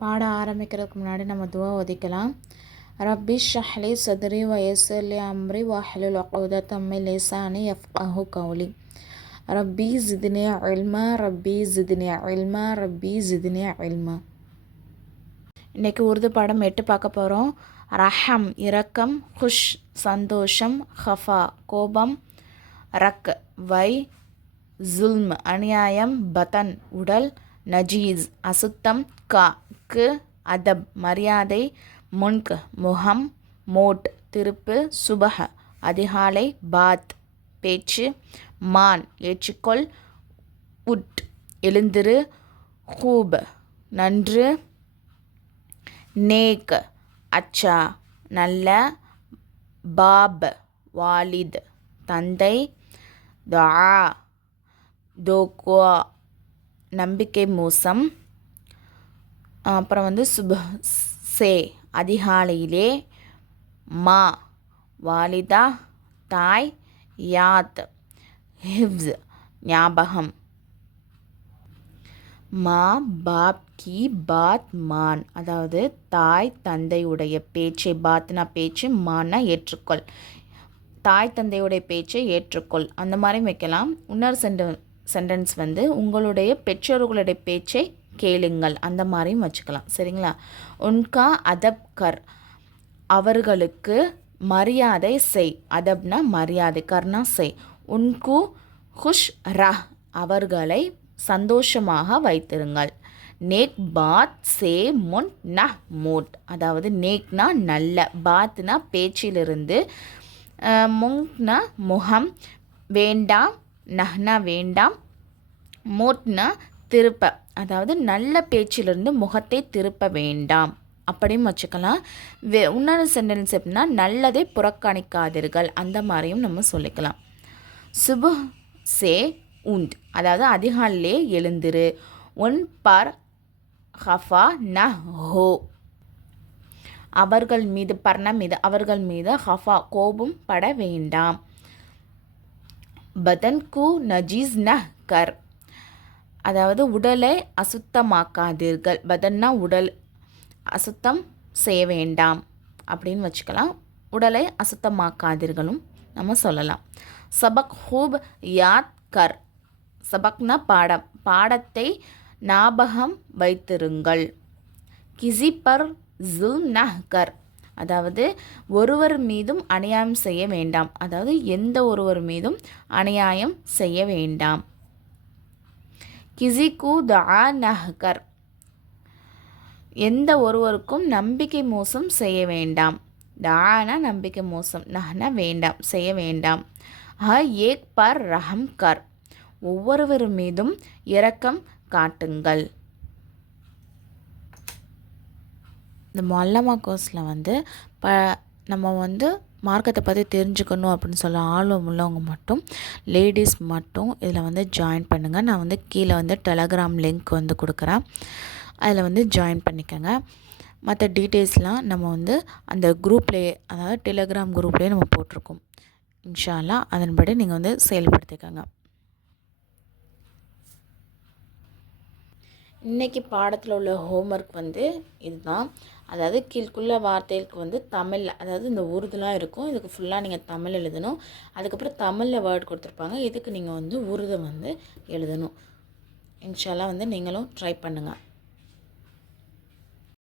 பாட ஆரம்பிக்கிறதுக்கு முன்னாடி நம்ம துவா ஒதிக்கலாம். ரப்பி ஷஹ்லி சதுரி வயசுலி அம்ரி வஹலுல் லேசானி எஃப் அஹு கௌலி. ரப்பி ஜிதினே இல்மா ரப்பி ஜித்னி இல்மா ரப்பி ஜிதினே இல்மா. இன்றைக்கி உருது பாடம் எட்டு பார்க்க போகிறோம் ரஹம் இரக்கம் ஹுஷ் சந்தோஷம் ஹஃபா கோபம் ரக் வை ஜுல்ம் அநியாயம் பதன் உடல் நஜீஸ் அசுத்தம் கா கு அதப் மரியாதை முன்க் முகம் மோட் திருப்பு சுபஹ அதிகாலை பாத் பேச்சு மான் ஏற்றுக்கொள் உட் எழுந்திரு ஹூப் நன்று நேக் அச்சா நல்ல பாப் வாலித் தந்தை தா தோக்வா நம்பிக்கை மோசம். அப்புறம் வந்து சுப சே அதிகாலையிலே மா வாலிதா தாய் யாத் ஹிவ்ஸ் ஞாபகம். மா பாப் கி பாத் மான். அதாவது தாய் தந்தையுடைய பேச்சை பாத்னா பேச்சு மான்னா ஏற்றுக்கொள். தாய் தந்தையுடைய பேச்சை ஏற்றுக்கொள். அந்த மாதிரி வைக்கலாம். இன்னொரு சென்ட சென்டென்ஸ் வந்து உங்களுடைய பெற்றோர்களுடைய பேச்சை கேளுங்கள். அந்த மாதிரியும் வச்சுக்கலாம். சரிங்களா? உன்கா அதப் கர். அவர்களுக்கு மரியாதை செய். அதப்னா மரியாதை கர்னா செய். உன்கு ஹுஷ் ரஹ். அவர்களை சந்தோஷமாக வைத்திருங்கள். நேக் பாத் சே முன் ந மூட். அதாவது நேக்னா நல்ல பாத்னா பேச்சிலிருந்து முங்னா முகம் வேண்டாம் நஹ்னா வேண்டாம். மோட்னா திருப்ப. அதாவது நல்ல பேச்சிலிருந்து முகத்தை திருப்ப வேண்டாம். அப்படியும் வச்சுக்கலாம். வே இன்னொரு சென்டென்ஸ் எப்படின்னா நல்லதை புறக்கணிக்காதீர்கள். அந்த மாதிரியும் நம்ம சொல்லிக்கலாம். சுபு சே உண்ட் அதாவது அதிகாலையே எழுந்திரு. ஒன் பர் ஹஃபா ந ஹோ. அவர்கள் மீது பர்ண மீது அவர்கள் மீது ஹஃபா கோபம் பட வேண்டாம். பதன் கு நஜீஸ் ந கர். அதாவது உடலை அசுத்தமாக்காதீர்கள். பதன்னா உடல் அசுத்தம் செய்ய வேண்டாம் அப்படின்னு வச்சுக்கலாம். உடலை அசுத்தமாக்காதீர்களும் நம்ம சொல்லலாம். சபக் ஹூப் யாத் கர். சபக்னா பாடம். பாடத்தை ஞாபகம் வைத்திருங்கள். கிசி பர் ஜுல் நஹ் கர் அதாவது ஒருவர் மீதும் அநியாயம் செய்ய வேண்டாம். அதாவது எந்த ஒருவர் மீதும் அநியாயம் செய்ய வேண்டாம். கிசிகு தா நஹ்கர். எந்த ஒருவருக்கும் நம்பிக்கை மோசம் செய்ய வேண்டாம். தானா நம்பிக்கை மோசம். நஹ்னா வேண்டாம். செய்ய வேண்டாம். ஹ ஏக் பர் ரஹம் கர். ஒவ்வொருவர் மீதும் இரக்கம் காட்டுங்கள். இந்த மொல்லமா கோர்ஸில் வந்து ப நம்ம வந்து மார்க்கத்தை பற்றி தெரிஞ்சுக்கணும் அப்படின்னு சொல்ல ஆர்வம் உள்ளவங்க மட்டும் லேடிஸ் மட்டும் இதில் வந்து ஜாயின் பண்ணுங்கள் நான் வந்து கீழே வந்து டெலகிராம் லிங்க் வந்து கொடுக்குறேன். அதில் வந்து ஜாயின் பண்ணிக்கோங்க. மற்ற டீட்டெயில்ஸ்லாம் நம்ம வந்து அந்த குரூப்லேயே அதாவது டெலகிராம் குரூப்லேயே நம்ம போட்டிருக்கோம். இன்ஷால்லாம் அதன்படி நீங்கள் வந்து செயல்படுத்திக்கோங்க. இன்றைக்கி பாடத்தில் உள்ள ஹோம்ஒர்க் வந்து இதுதான். அதாவது கீழ்க்குள்ள வார்த்தைகளுக்கு வந்து தமிழ் அதாவது இந்த உருதுலாம் இருக்கும். இதுக்கு ஃபுல்லாக நீங்கள் தமிழ் எழுதணும். அதுக்கப்புறம் தமிழில் வேர்ட் கொடுத்துருப்பாங்க. இதுக்கு நீங்கள் வந்து உருதை வந்து எழுதணும். இன்ஷால்லாம் வந்து நீங்களும் ட்ரை பண்ணுங்கள்